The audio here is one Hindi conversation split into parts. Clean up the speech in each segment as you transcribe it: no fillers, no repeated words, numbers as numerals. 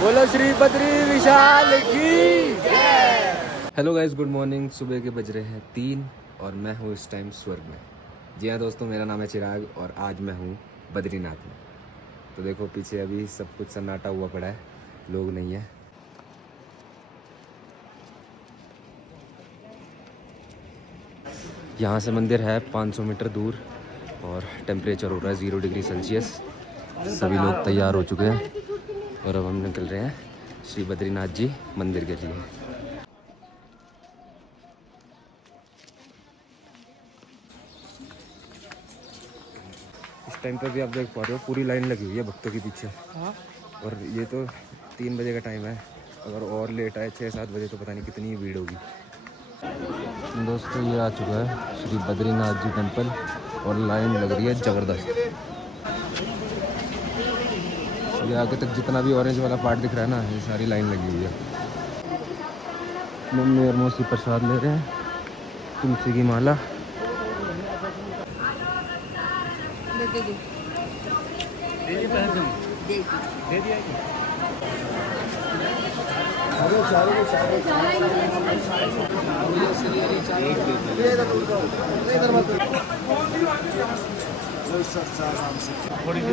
बोलो श्री बद्री विशाल की जय। Hello guys, good morning. सुबह के बज रहे हैं 3 और मैं हूँ इस टाइम स्वर्ग में। जी हाँ दोस्तों, मेरा नाम है चिराग और आज मैं हूँ बद्रीनाथ में। तो देखो पीछे अभी सब कुछ सन्नाटा हुआ पड़ा है, लोग नहीं है। यहाँ से मंदिर है 500 मीटर दूर और टेम्परेचर हो रहा है 0 डिग्री सेल्सियस। सभी लोग तैयार हो चुके हैं और अब हम निकल रहे हैं श्री बद्रीनाथ जी मंदिर के लिए। इस टाइम पे भी आप देख पा रहे हो पूरी लाइन लगी हुई है भक्तों के पीछे। और ये तो 3 बजे का टाइम है, अगर और लेट आए 6-7 बजे तो पता नहीं कितनी भीड़ होगी। दोस्तों ये आ चुका है श्री बद्रीनाथ जी टेम्पल और लाइन लग रही है ज़बरदस्त। ये आगे तक जितना भी ऑरेंज वाला पार्ट दिख रहा है ना, ये सारी लाइन लगी हुई है। मम्मी और मौसी प्रसाद ले रहे हैं, तुलसी की माला।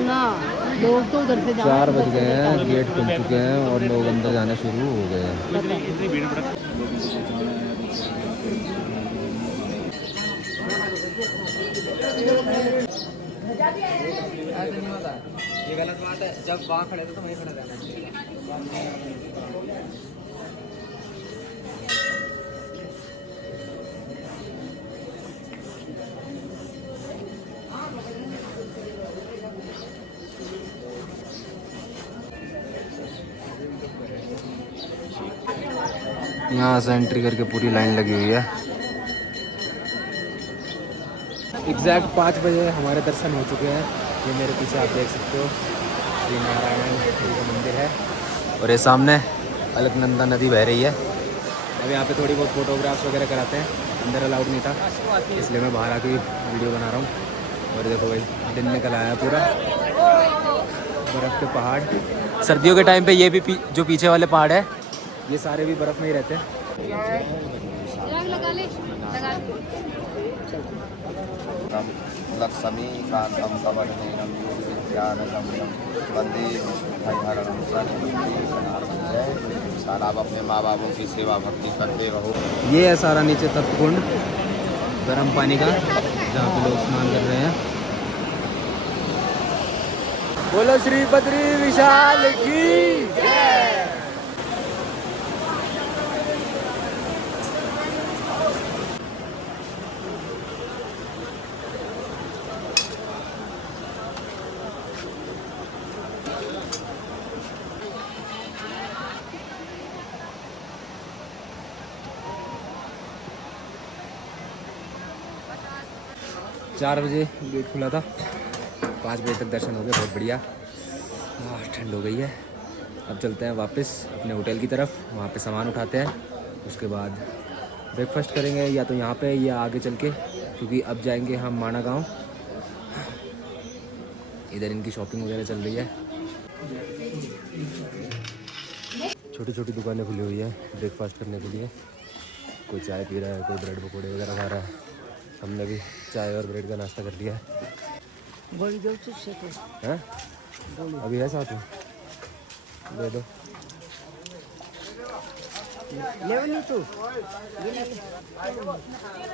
ना लोग तो उधर से 4 बज गए हैं, गेट खुल चुके हैं और लोग अंदर जाने शुरू हो गए हैं। ये गलत बात है, जब वहाँ खड़े थे तो वहीं खड़े रहना चाहिए। यहाँ से एंट्री करके पूरी लाइन लगी हुई है। एग्जैक्ट 5 बजे हमारे दर्शन हो चुके हैं। ये मेरे पीछे आप देख सकते हो श्री नारायण जी का मंदिर है और ये सामने अलकनंदा नदी बह रही है। अब यहाँ पे थोड़ी बहुत फोटोग्राफ्स वगैरह कराते हैं, अंदर अलाउड नहीं था इसलिए मैं बाहर आके वीडियो बना रहा हूँ। और देखो भाई, दिन निकल आया पूरा, बर्फ़ के पहाड़। सर्दियों के टाइम पे ये भी जो पीछे वाले पहाड़ है ये सारे भी बर्फ़ में ही रहते हैं। लक्ष्मी कांतम कवर्णेनम योगविद्यानगम्यम वंदे विष्णुभयहरणं सारा आप अपने माँ बापों की सेवा भक्ति करते रहो। ये है सारा नीचे तप्तकुंड गर्म पानी का, जहाँ पे लोग स्नान कर रहे हैं। बोलो श्री बद्री विशाल की जय। 4 बजे गेट खुला था, 5 बजे तक दर्शन हो गए, बहुत बढ़िया। ठंड हो गई है। अब चलते हैं वापस अपने होटल की तरफ, वहाँ पे सामान उठाते हैं, उसके बाद ब्रेकफास्ट करेंगे या तो यहाँ पे या आगे चल के, क्योंकि अब जाएंगे हम माना गाँव। इधर इनकी शॉपिंग वगैरह चल रही है। छोटी छोटी दुकानें खुली हुई है ब्रेकफास्ट करने के लिए। कोई चाय पी रहा है, कोई ब्रेड पकौड़े वगैरह खा रहा है। हमने भी चाय और ब्रेड का नाश्ता कर लिया है। हैं? अभी है साथ में, दे दो।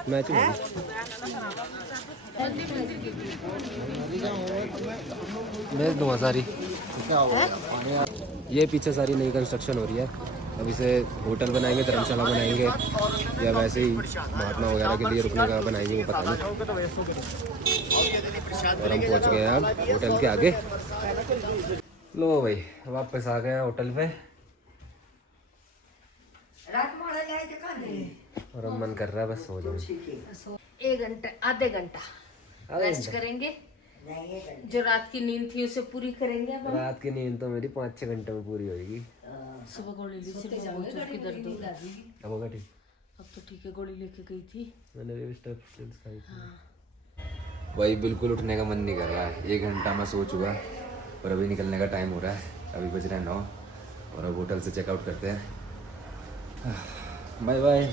मैं भेज दूँगा सारी। ये पीछे सारी नई कंस्ट्रक्शन हो रही है। अब इसे होटल बनाएंगे, धर्मशाला बनाएंगे या वैसे ही महात्मा वगैरह के लिए रुकने का बनाएंगे, वो पता नहीं। और हम पहुंच गए हैं अब होटल के आगे। लो भाई, वापस आ गए होटल पे और अब मन कर रहा है बस सो जाओ। 1 घंटा आधे घंटा रेस्ट करेंगे, जो रात की नींद थी उसे पूरी करेंगे। अब रात की नींद तो मेरी 5-6 घंटे में पूरी होगी। सुबह गोली ली थी, बहुत जोर की दर्द हो गई। अब होगा ठीक? अब तो ठीक है, गोली लेके गई थी मैंने भी स्टेप्स खाई थी। भाई बिल्कुल उठने का मन नहीं कर रहा है। 1 घंटा मैं सो चुका और अभी निकलने का टाइम हो रहा है। अभी बज रहे हैं 9 और अब होटल से चेकआउट करते हैं। Bye bye.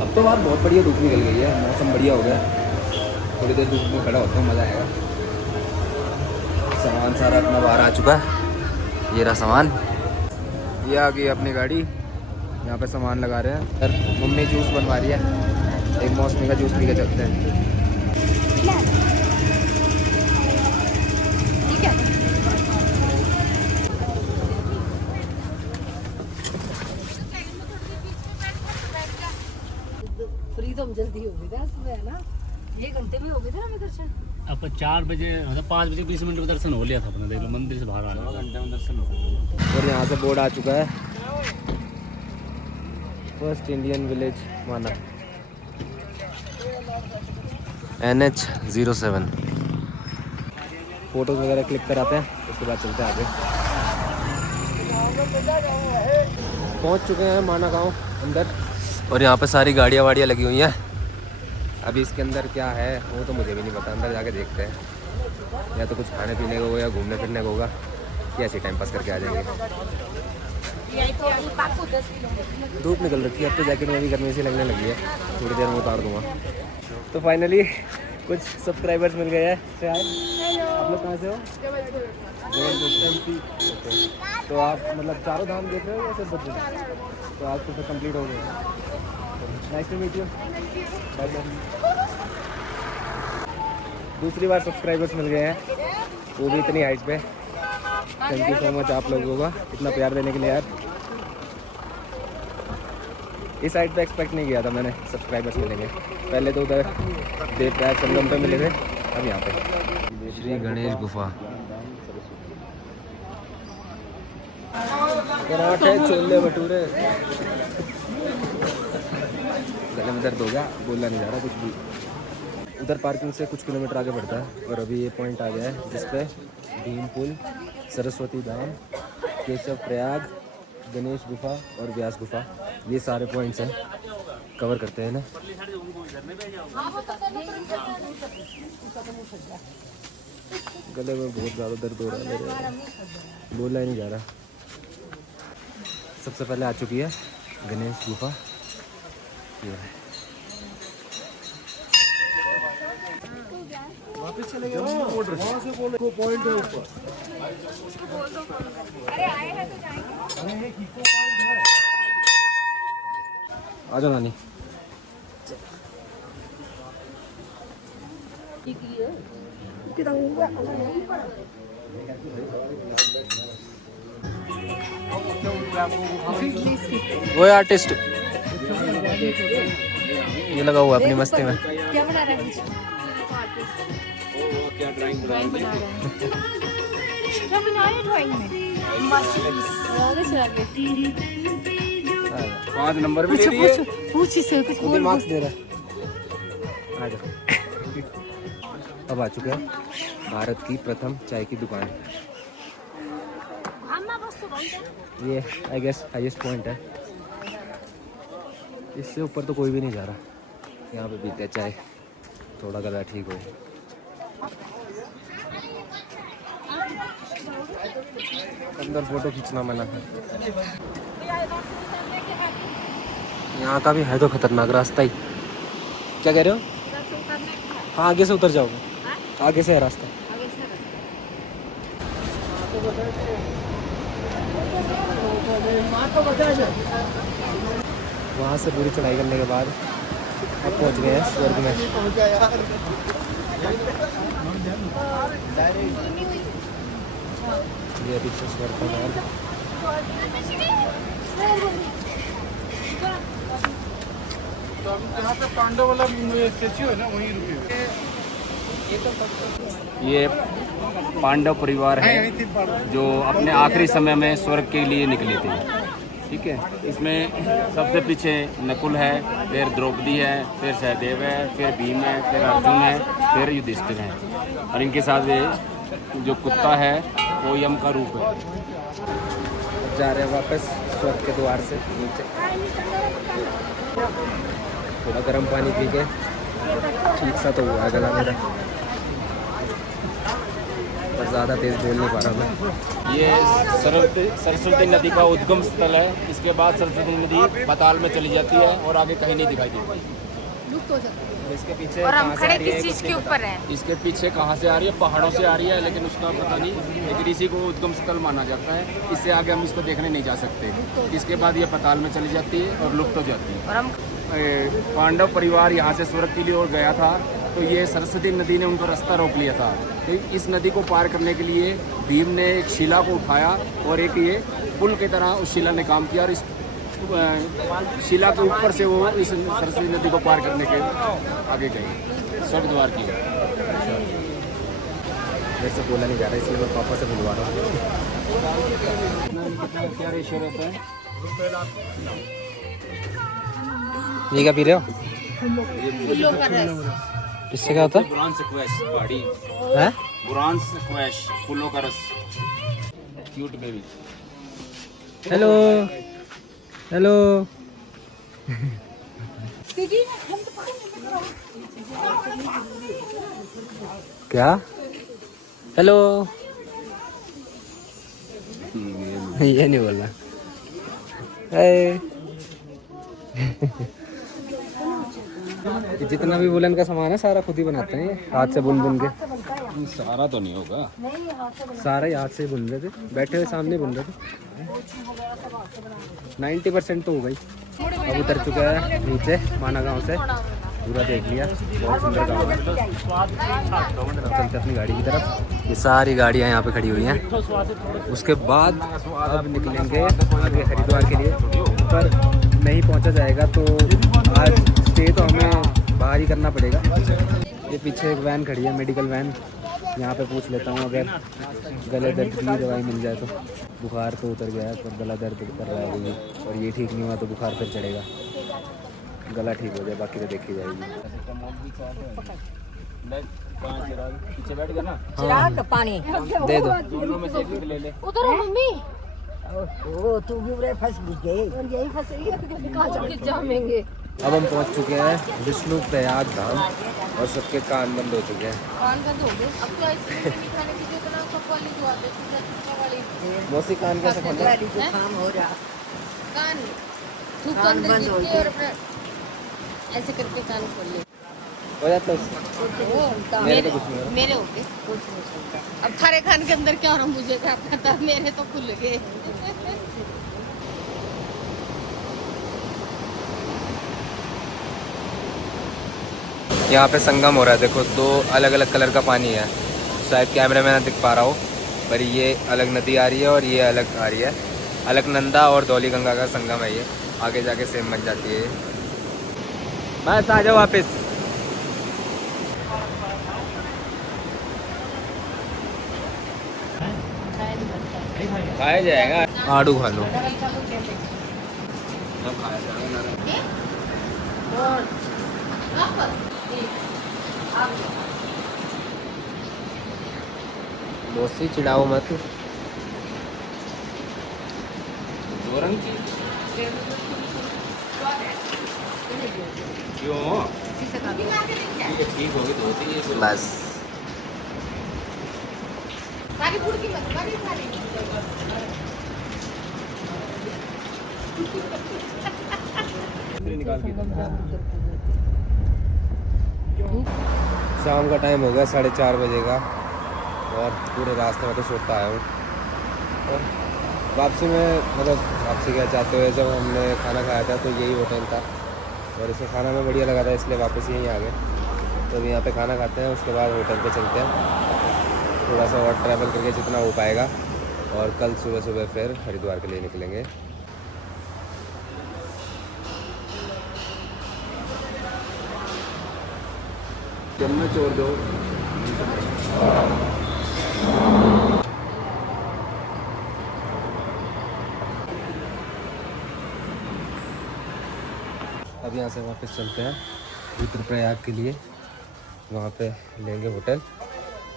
अब तो बाहर बहुत बढ़िया धूप निकल गई है, मौसम बढ़िया हो गया। थोड़ी देर धूप में खड़ा होता हूँ, मज़ा आएगा। सामान सारा अपना बाहर आ चुका है। ये रहा सामान, ये आ गई अपनी गाड़ी। यहाँ पे सामान लगा रहे हैं। सर मम्मी जूस बनवा रही है, एक मौसमी का जूस पी के चलते हैं। ठीक है। फ्री तो हम जल्दी हो गए थे सुबह, है ना? 1 घंटे में हो गए थे हमें दर्शन। अब 4 बजे 5 बजे 20 मिनट में दर्शन हो लिया था अपना। देख लो मंदिर से बाहर आ रहा घंटे में दर्शन हो। और यहाँ से बोर्ड आ चुका है, फर्स्ट इंडियन विलेज माना, NH07। फोटोज वगैरह क्लिक कराते हैं, उसके बाद चलते हैं आगे। पहुँच चुके हैं माना गांव अंदर, और यहाँ पे सारी गाड़ियाँ वाड़ियाँ लगी हुई हैं। अभी इसके अंदर क्या है वो तो मुझे भी नहीं पता, अंदर जाके देखते हैं। या तो कुछ खाने पीने को होगा या घूमने फिरने को होगा, या ऐसे टाइम पास करके आ जाएंगे। धूप निकल रखी है, अब तो जैकेट में भी गर्मी से लगने लगी है, थोड़ी देर में उतार दूँगा। तो फाइनली कुछ सब्सक्राइबर्स मिल गए हैं। आप लोग कहाँ से हो? तो आप मतलब चारों धाम देख रहे हो या सिर्फ बद्रीनाथ? तो आज तो फिर कंप्लीट हो गया। Nice to meet you. Bye bye. दूसरी बार सब्सक्राइबर्स मिल गए हैं, वो भी इतनी हाइट पे। थैंक यू सो मच आप लोगों का इतना प्यार देने के लिए यार। इस साइड पे एक्सपेक्ट नहीं किया था मैंने सब्सक्राइबर्स मिलेंगे। पहले तो उधर देवप्रयाग संगम पे मिले थे, अब यहाँ पे। श्री गणेश गुफा। पराठे छोले भटूरे। गले में दर्द हो गया, बोलना नहीं जा रहा कुछ भी। उधर पार्किंग से कुछ किलोमीटर आगे पड़ता है, और अभी ये पॉइंट आ गया है जिसपे भीम पुल, सरस्वती धाम, केशव प्रयाग, गणेश गुफा और व्यास गुफा, ये सारे पॉइंट्स हैं। कवर करते हैं ना। गले में बहुत ज़्यादा दर्द हो रहा है मेरे, बोलना ही नहीं जा रहा। सबसे पहले आ चुकी है गणेश गुफा। ये है। पॉइंट है ऊपर। आ जाओ नानी। वो है आर्टिस्ट, ये लगा हुआ अपनी मस्ती में। क्या बना रहा है? क्या ड्राइंग बना रहे हैं? क्या बना रहे ड्राइंग में? 5 नंबर भी ले लिए। पूछ इससे कुछ बोल। मार्क्स दे रहा है। आ जाओ। अब आ चुके हैं भारत की प्रथम चाय की दुकान। ये आई गेस हाईएस्ट पॉइंट है, इससे ऊपर तो कोई भी नहीं जा रहा। यहाँ पे पीते हैं चाय, थोड़ा गला ठीक हो। अंदर फोटो खींचना मना है। यहाँ का भी है तो खतरनाक रास्ता ही। क्या कह रहे हो? हाँ आगे से उतर जाओगे, आगे से है रास्ता। वहाँ से पूरी चढ़ाई करने के बाद अब पहुँच गए हैं स्वर्ग में। ये अभी से स्वर्ग का मार्ग। यहाँ पे पांडव वाला स्टेच्यू है ना, वहीं रुके। ये पांडव परिवार है जो अपने आखिरी समय में स्वर्ग के लिए निकले थे। ठीक है, इसमें सबसे पीछे नकुल है, फिर द्रौपदी है, फिर सहदेव है, फिर भीम है, फिर अर्जुन है, फिर युधिष्ठिर है, और इनके साथ ये जो कुत्ता है वो यम का रूप है। जा रहे हैं वापस स्वर्ग के द्वार से नीचे। थोड़ा गर्म पानी पी के ठीक सा तो हुआ है गला मेरा, पर ज़्यादा तेज़ बोल नहीं पा रहा मैं। ये सरस्वती नदी का उद्गम स्थल है। इसके बाद सरस्वती नदी पाताल में चली जाती है और आगे कहीं नहीं दिखाई देती। इसके पीछे और हम कहाँ से खड़े आ रही है, किस चीज कुछ के नहीं ऊपर हैं? इसके पीछे कहाँ से आ रही है? पहाड़ों से आ रही है, लेकिन उसका पता नहीं। लेकिन इसी को उद्गम स्थल माना जाता है। इससे आगे हम इसको देखने नहीं जा सकते। इसके बाद ये पाताल में चली जाती है और लुप्त हो जाती है। और हम पांडव परिवार यहाँ से स्वर्ग के लिए और गया था, तो ये सरस्वती नदी ने उन पर रास्ता रोक लिया था। तो इस नदी को पार करने के लिए भीम ने एक शिला को उठाया और एक ये पुल की तरह उस शिला ने काम किया और इस शिला के ऊपर से वो इस सरस्वती नदी को पार करने के आगे गए स्वर्ग द्वार की। मेरे से बोला नहीं जा रहा, इसलिए मैं पापा से बुलवा रहा हूँ। क्या रेशियो रहता है? ये क्या पी रहे हो? फूलों का रस। इससे क्या होता है? बुरान स्क्वैश पहाड़ी है? बुरान स्क्वैश फूलों का रस। Cute baby. Hello hello. क्या? हेलो। ये नहीं बोलना। जितना भी वुलन का सामान है सारा खुद ही बनाते हैं, ये हाथ से बुन बुन के। सारा तो नहीं होगा, सारा ही हाथ से ही बुन रहे थे, बैठे हुए सामने बुन रहे थे। 90% तो हो गई। अब उतर चुके हैं नीचे माना गांव से, पूरा देख लिया, बहुत सुंदर गांव है। चलते अपनी गाड़ी की तरफ। ये सारी गाड़ियाँ यहाँ पे खड़ी हुई हैं। उसके बाद अब निकलेंगे आगे हरिद्वार के लिए, पर नहीं पहुँचा जाएगा तो आज स्टे तो हमें बाहर ही करना पड़ेगा। ये पीछे एक वैन खड़ी है, मेडिकल वैन। यहाँ पे पूछ लेता हूँ अगर गले दर्द की दवाई मिल जाए तो। बुखार तो उतर गया है पर गला दर्द कर रहा है अभी, और ये ठीक नहीं हुआ तो बुखार फिर चढ़ेगा। गला ठीक हो जाए बाकी तो देखी जाएगी। पीछे बैठ गया ना, चिराग पानी दे दो। दोनों में से एक ले ले। उधर हो मम्मी। ओ तू भी उरे फंस गई और यही फंसेगी तो कहाँ के जामेंगे। अब हम पहुँच चुके हैं विष्णु प्रयाग धाम और सबके कान बंद हो चुके हैं। कान बंद हो गए। अब तो आइसक्रीम नहीं खाने की जो बना सब वाली दुआ दे वाली मौसी कान कैसे खोल रहा है? जुकाम हो रहा कान थूक कान अंदर बंद हो गिरते गए। और अपना ऐसे करके कान खोल ले। हो जाता है उससे? मेरे तो कुछ नहीं हो रहा। मेरे हो गए। अब थारे कान के अंदर क्या हो रहा मुझे क्या पता, मेरे तो खुल गए। यहाँ पे संगम हो रहा है, देखो दो अलग अलग कलर का पानी है। शायद कैमरे में ना दिख पा रहा हो, पर ये अलग नदी आ रही है और ये अलग आ रही है। अलकनंदा और धौली गंगा का संगम है ये, आगे जाके सेम बन जाती है। बस आ जाओ वापस। खाया जाएगा। आड़ू खा लो। मौसी चिढ़ाओ मत। दो रंग की क्यों? ये ठीक होगी तो होती है। बस सारी फूड की मत सारी सारी निकाल के शाम का टाइम हो गया 4:30 बजे का, और पूरे रास्ते में तो सोता आया हूँ। और वापसी में मतलब वापसी क्या चाहते हुए जब हमने खाना खाया था तो यही होटल था और इसमें खाना में बढ़िया लगा था, इसलिए वापस यहीं आ गए। तो अभी यहाँ पे खाना खाते हैं, उसके बाद होटल पे चलते हैं, थोड़ा सा और ट्रैवल करके जितना हो पाएगा, और कल सुबह सुबह फिर हरिद्वार के लिए निकलेंगे। चम्मच और दो। अब यहाँ से वापस चलते हैं रुद्रप्रयाग के लिए। वहाँ पे लेंगे होटल,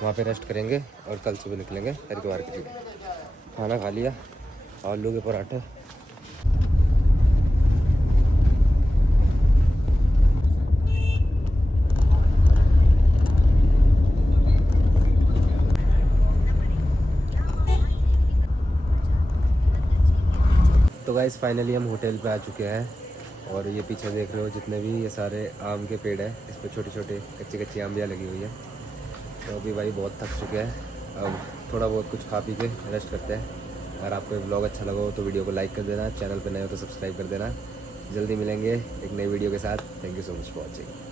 वहाँ पे रेस्ट करेंगे और कल सुबह निकलेंगे हरिद्वार के लिए। खाना खा लिया, आलू के पराठे। तो गाइस फाइनली हम होटल पे आ चुके हैं और ये पीछे देख रहे हो जितने भी ये सारे आम के पेड़ हैं, इस पर छोटे छोटे कच्ची कच्ची आमलियाँ लगी हुई है। तो अभी भाई बहुत थक चुके हैं, अब थोड़ा बहुत कुछ खा पी के रेस्ट करते हैं। अगर आपको व्लॉग अच्छा लगा हो तो वीडियो को लाइक कर देना, चैनल पर नए हो तो सब्सक्राइब कर देना। जल्दी मिलेंगे एक नई वीडियो के साथ। Thank you so much for watching.